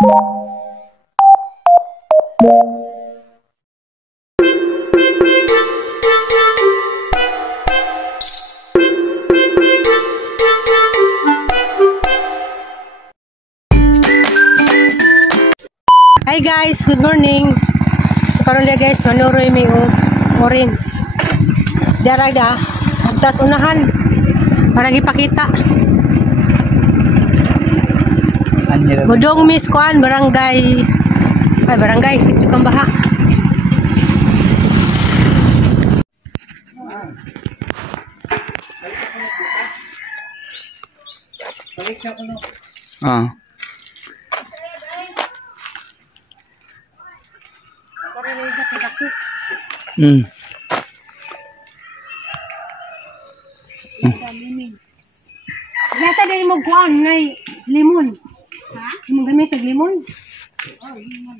Hi guys, good morning. So karon dia guys, manuroy may orange. Diara da, tas unahan para gipakita. Budong Miss Kuan barangay. Ay barangay Sitio Kambaha. Yata din mo kuan nay limon. Ha? Mo gamit og limon? Oh, limon.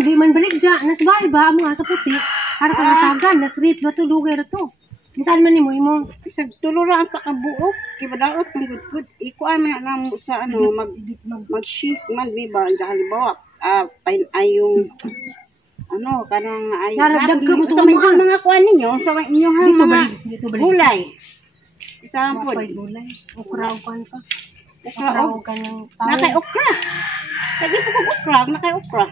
Di man baligja nasbay ba mo sa puti para ka matagan nasrip na to lugar to. Minsan man nimo imong isag tulo ra ang pakabuok kibadaot ng good ikuan man na sa ano mag-shoot man di ba sa halimbawa ayong ano kanang ay sa mga kuan ninyo sa inyong mga gulay isa po gulay okra kuan pa okra kanang nakay okra kagi po kog okra nakay okra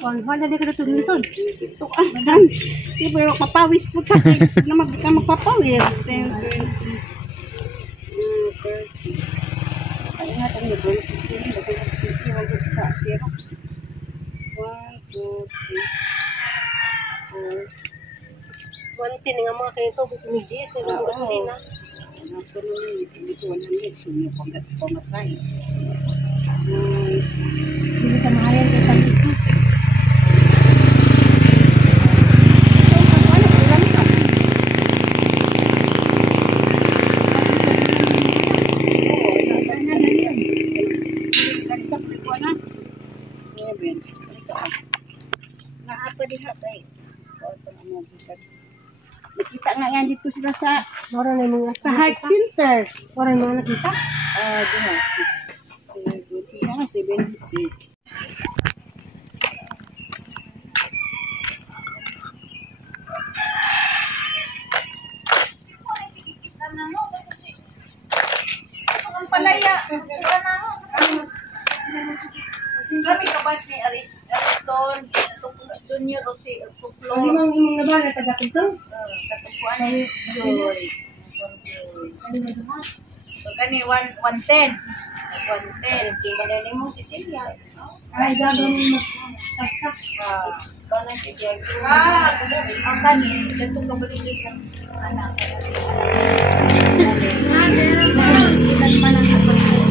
kuan wala di ka to linson ito si pero papawis po ta na magpapawis ay natin ni bro system sa Xerox 1, 2, 3, 4. Wanti nga mga kanito bumigis sa mga gasolina. Ako naman dito 100 sunyo pamasay. Hindi ka mahayan kay Tandito. Nakita nga yan dito sila sa Heart Center. Orang mga nakita? Diha. Sila nga 70. Ang palaya. Kami kabas ni Ariston, Junior Rossi, Tuklo. Hindi mo yung naman na taga-tito? Katupuan ni Joy. So, kani 110. 110. Kaya mo si Celia. Ay, gagawin mo mag-saksak. Kanan si Jerry. Ang kani, dito ka balilig ng anak. Ilan man ang kapalitan.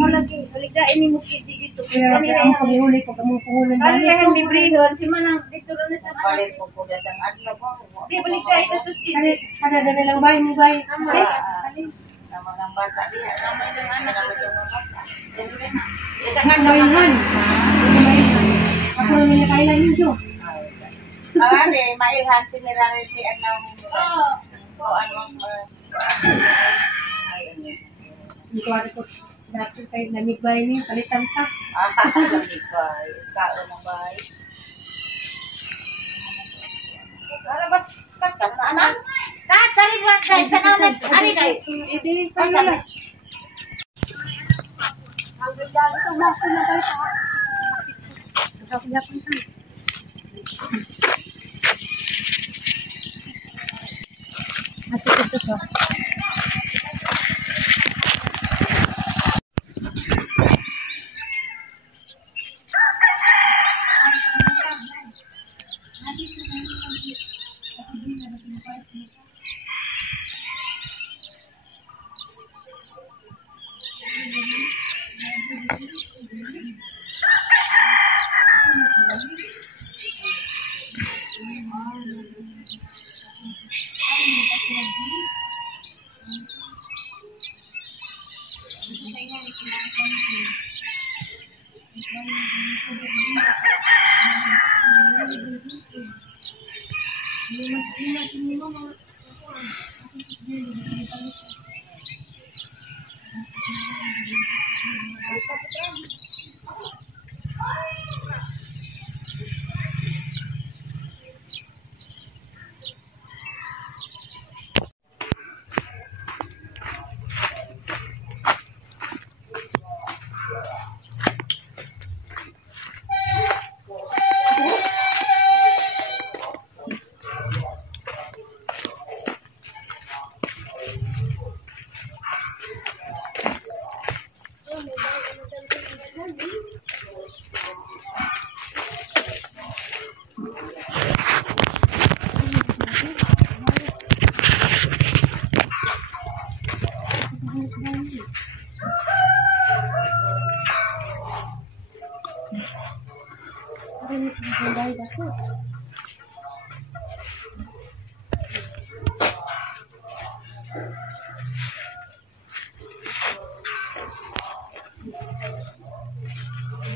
Mo lagi baligain ni mo dito. Kaya ang pagihuli ko kamong puhulan dali ang librehon si manang dito ra sa balik ko ko sa adlaw mo. Di baligain ka to si kada dali lang bay mo bay. Sama ng bata diha. Sama ng anak ko ng bata. Isa nga Mayhan. Ako rin na kailan ninyo. Ari, mailhan similarity at now. O ano Ito ako dati kay namigay niya, palitan ka. Namigay. Kao na bay. Para bas katak na anak. Dari buat guys, sana ari guys. Ini kan sana. Ang ganda ito mo ko na bay pa. Dapat punta. Ito to.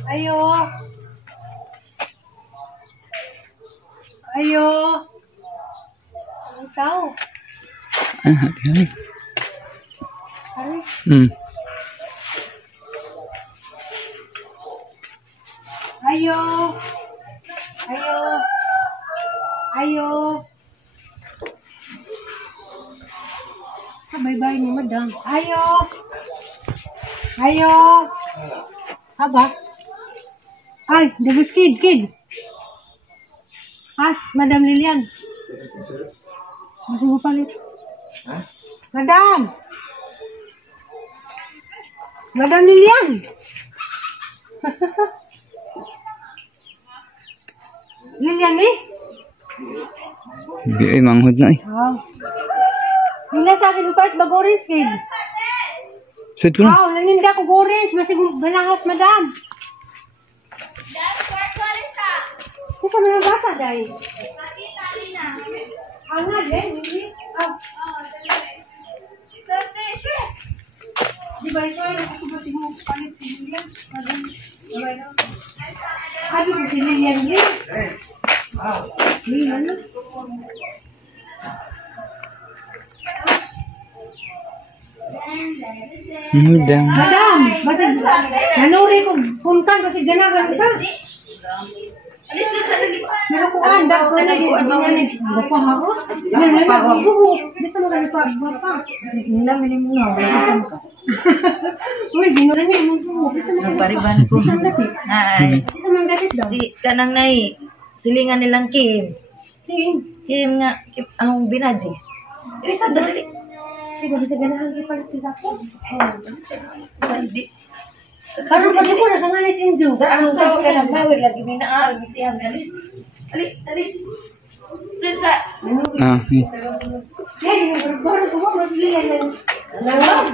Ayo. Ayo. Ang tao. Hari. Hari. Ayo. Ayo. Ayo. Bye-bye ni madam. Ayo. Ayo. Aba. Ay, debus kid. As, Madam Lilian. Masih mau palit. Madam. Madam Lilian. Lilian nih? Di manghud na eh. Oh. Hindi sa akin upat bagorins kid. Sweet ko na. Oh, naninda ko gorins. Masih banangas, madam. Kita mana bata dai? Hangat deh, ini. Di balik aku buat ibu palit sendirian. Aduh, sendirian ni. Ni mana? Madam. Madam, masih nanuri ko punkan masih ganahan ka. Pero kung anda ko na di bapa ako. Ano pa ako? Bisa mo kani pa bapa. Nila minimo na bisa mo ka. Uy, gino na ni mo. Bisa mo Pariban ko. Ay. Bisa mo galit daw. Si kanang nay silingan nilang Kim. Kim nga ang binaji. Isa sa dali. Sige, bisa ganahan kita palit ko. Hindi. Karon pa ko na sa ngalit injo. Ang tao ka lang bawal lagi minaar bisihan galit. Ali. Sinsa. Hey, baru ko mo masilian.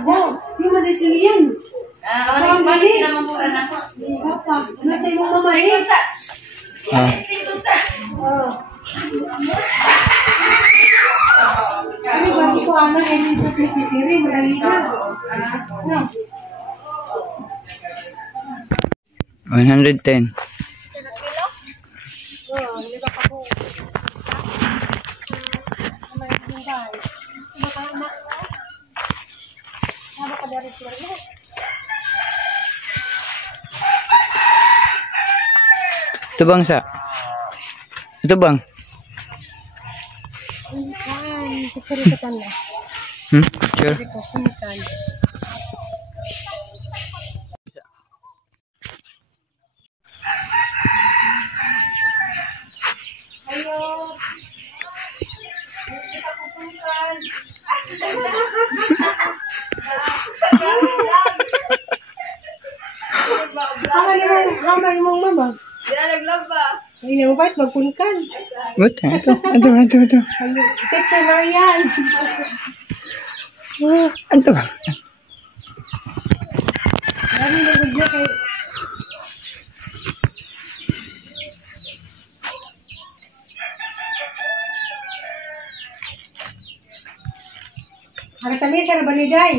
Go. Di mo masilian. Orang bagi na mamura na ko. Apa? Natay mo mamay. Sinsa. Sinsa. Ano ba ko ano ini sa pipitiri madali na. No. 110. Ito bang sa? Ito bang? Sure. Kamar mong mama. Ini mo ba't magpunkan? What? Ito. Teacher Marian. Ito. Kami nagugyo kay... Ano kami sa Baliday?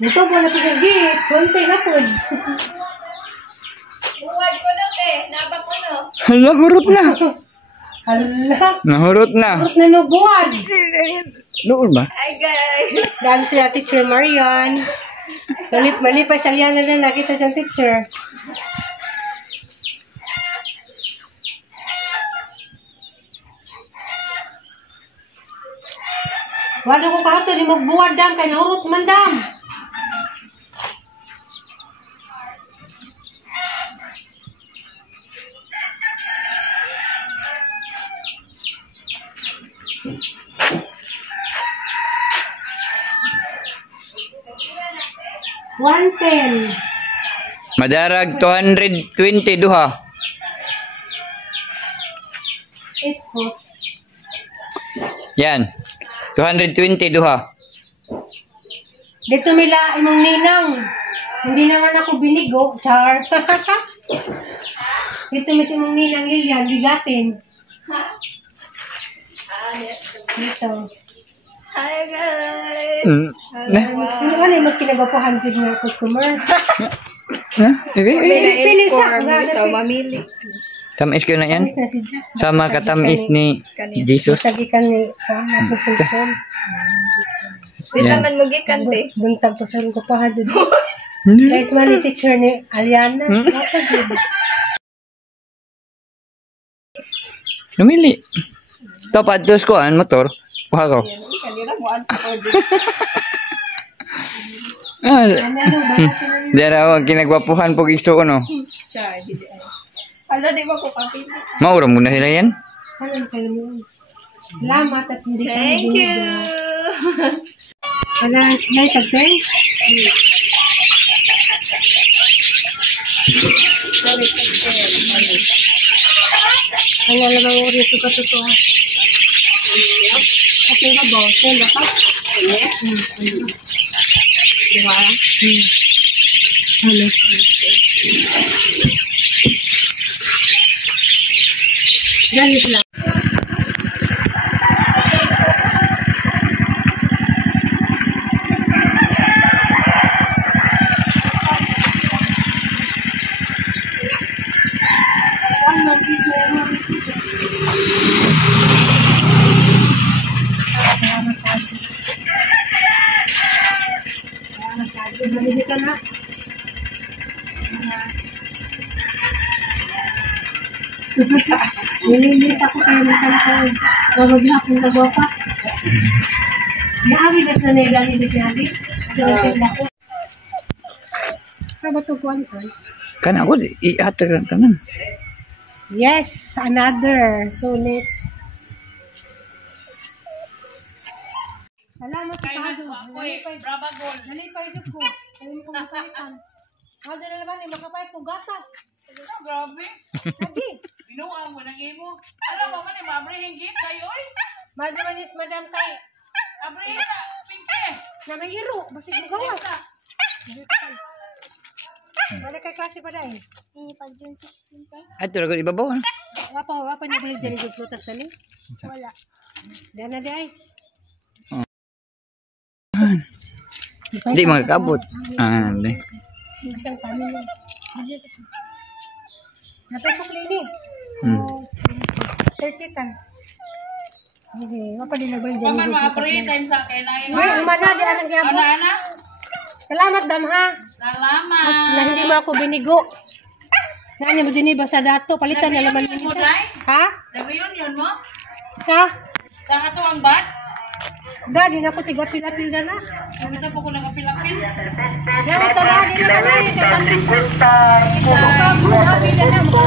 Ito po na pinag-git. Konti na po. Buwad ko na te, nabak ko no. Hala, kurot na. Hala. Nahurot na. Urot na nubuan. Doon ba? Dahil sila teacher Marian. Malipay sa liyan na nakita siyang teacher. Wala ko kahato, di magbuwad dam, kay nahurot man dam. $110. Madarag 220 duha. 8 pots. Yan. 220 duha. Dito mila imong ninang. Hindi naman ako binigo, char. Dito mi si imong ninang Lilian, bigatin. Dito. Hi guys! Ano yung magkinagapuhan sa mga customer? Eh. Mamili. Tamis ko na yan. Tamis na si Jack. Sama katamis ni Jesus. Tagikan ni Pusulton. Bisa Yan. man magikan te. Buntag po sa rin ko pa hadid. Guys, mali teacher ni Aliana. Lumili. Tapat dos ko an motor. Kuha ko. Kanila mo an Ah, Ano, balat na dara wag kinagwapuhan pog iso no. Char, di ay. Ala di ba ko kapili? Maura mo na sila yan. Ano kayo mo? Salamat at hindi Thank you. Wala, may tagpay? Ano naman mo rito ka totoo? Kasi ba ba? Sila ka? Diba? Ano? Ganit lang. Balik ka na. Nililit ako kayo ng tanong. Maghapon na ba pa? Naawilas na nila ni Disyali. Sinipin ako. Ano ba ito kuwan ko? Kana ako ihatag tanan. Yes, another. Sulit. Salamat sa kado. Nalipay ito ko. Ayaw mo kong makalitan. Kado na naman, makapay ko gatas. Grabe. Lagi. Binuang mo ng imo. Alam mo man, mabrehing git kayo oy. Manis, madam kay. Abrehing sa pinke. Na may hiro. Basig mo gawas. Balik kay klase pa dahil. Pag June 16 pa? Ato ra gud ibabaw. Wapa niyo balik dyan yung frutas tali. Wala. Diyan na dahil. Di magkabot. Ah, di. Isang pamilya. Napasok lini. 30 tons. Hindi, wapa din na balik dyan Paman yung ma-apprehend time sa kay na Ay, umana di anang gyapon. ana. Salamat dam ha. Salamat. Na hindi mo ako binigo. Nani mo diniba sa dato, palitan na laman Mo minsan. dai? Ha? Reunion mo? Sa? Sa ato ang bats? Dadi na ako tiga pila-pila na. Ito po ko nagapilapil. Yan ito na, di na kami. Pila na mo.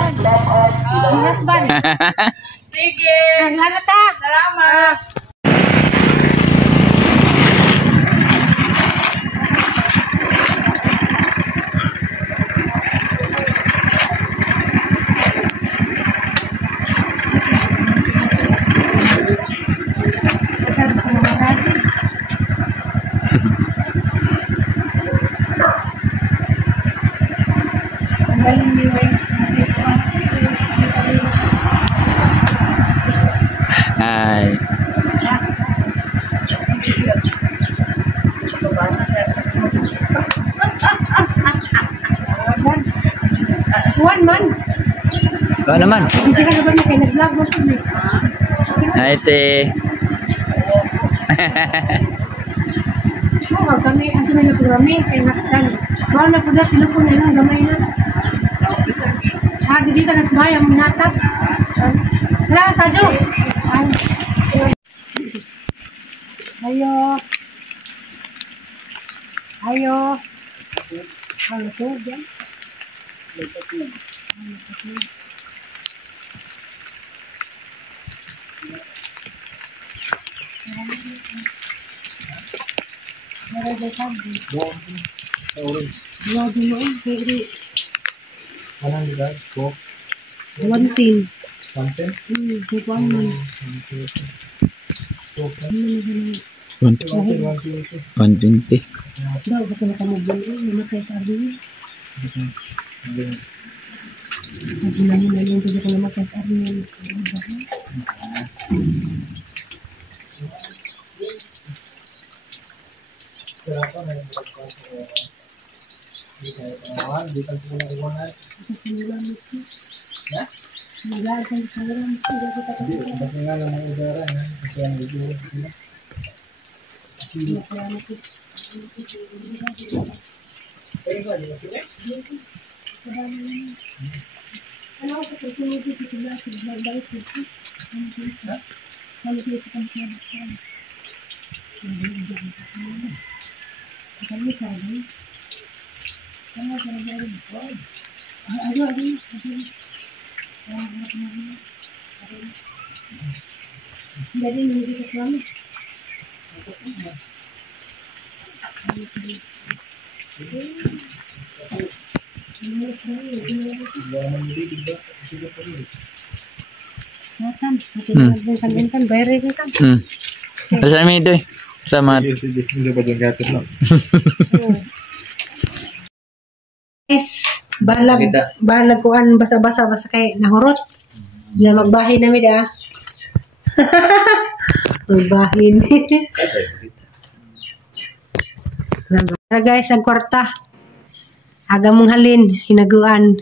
Ang husband. Sige. Salamat ha. Salamat. Ay. One man. Ikaw naman. Hindi ka naman na kayo nag-vlog mo po eh. Ay, te. Oo, kami, ang kami na programi, kaya nakatan. Wala na po na, tilupon na lang, gamay na. Hindi ka nasbay, ang natap. Wala, tajo. Ay. Ayo. Ayo. Ano po, dyan? One thing. Kontinti. Daw, baka nakamagbulo, namatay sa army. Hindi namin nalang hindi ko namatay sa army. Saan mo ito eh? Salamat. Guys, balag kuan basa-basa basa kay nahurot. Na magbahay na mi da. Magbahin. Tara guys, ang kwarta. Aga mong halin, hinaguan.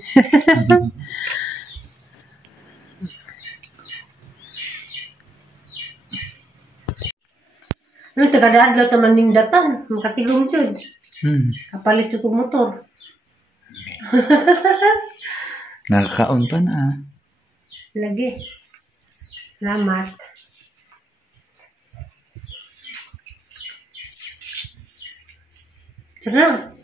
Ano, tagadaan daw taman ning datan. Makatigong jud. Kapalit ko motor. Nakakaon pa na. Lagi. Salamat. Tara.